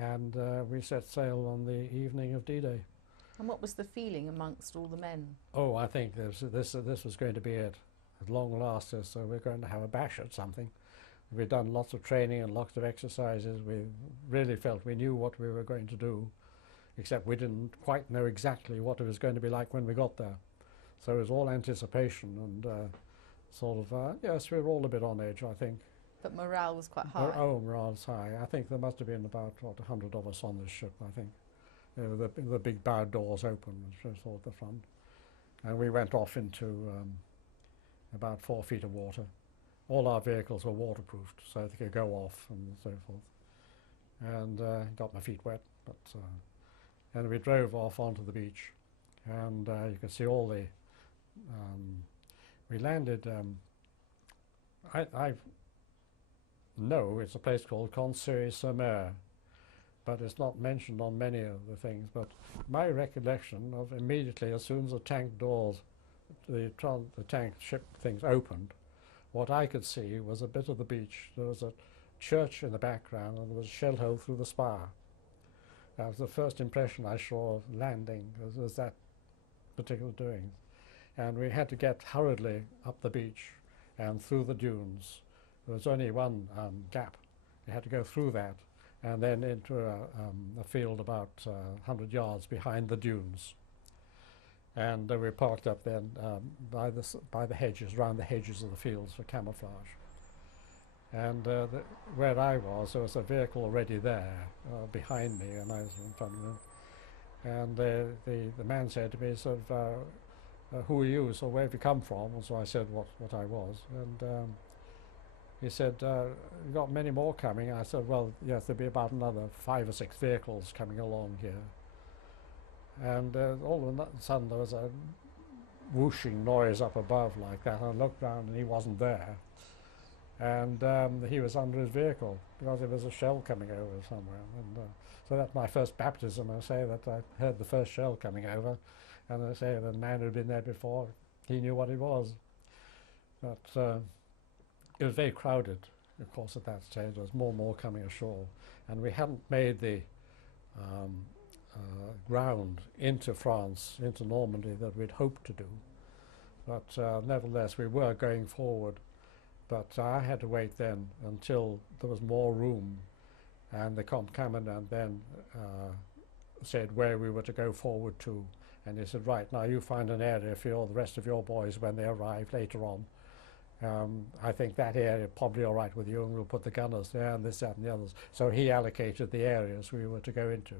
and we set sail on the evening of D-Day. And what was the feeling amongst all the men? Oh, I think this was going to be it. At long last, so we're going to have a bash at something. We'd done lots of training and lots of exercises. We really felt we knew what we were going to do, except we didn't quite know exactly what it was going to be like when we got there. So it was all anticipation and yes, we were all a bit on edge, I think. But morale was quite high. Oh, morale was high. I think there must have been about, 100 of us on this ship, I think. You know, the big bow doors open, which was all at the front. And we went off into about 4 feet of water. All our vehicles were waterproofed, so they could go off and so forth. And got my feet wet, but and we drove off onto the beach, and you could see all the. We landed. I know it's a place called Conseil-sur-Mer, but it's not mentioned on many of the things. But my recollection of immediately, as soon as the tank doors, the tank ship things opened, what I could see was a bit of the beach. There was a church in the background, and there was a shell hole through the spar. That was the first impression I saw of landing, was that particular doing. And we had to get hurriedly up the beach and through the dunes. There was only one gap. We had to go through that and then into a field about 100 yards behind the dunes. And we parked up then by the hedges, round the hedges of the fields for camouflage. And where I was, there was a vehicle already there behind me, and I was in front of him. And the man said to me, sort of, who are you? So where have you come from? And so I said what I was. And he said, you got many more coming? I said, well, yes, there'll be about another 5 or 6 vehicles coming along here. And all of a sudden there was a whooshing noise up above like that. I looked round and he wasn't there. And he was under his vehicle because there was a shell coming over somewhere. And so that's my first baptism. I say that I heard the first shell coming over, and I say the man who had been there before, he knew what it was. But it was very crowded, of course, at that stage. There was more and more coming ashore, and we hadn't made the ground into France, into Normandy, that we'd hoped to do. But nevertheless, we were going forward. But I had to wait then until there was more room, and the commandant then said where we were to go forward to. And he said, right, now you find an area for the rest of your boys when they arrive later on. I think that area probably all right with you, and we'll put the gunners there and this, that and the others. So he allocated the areas we were to go into.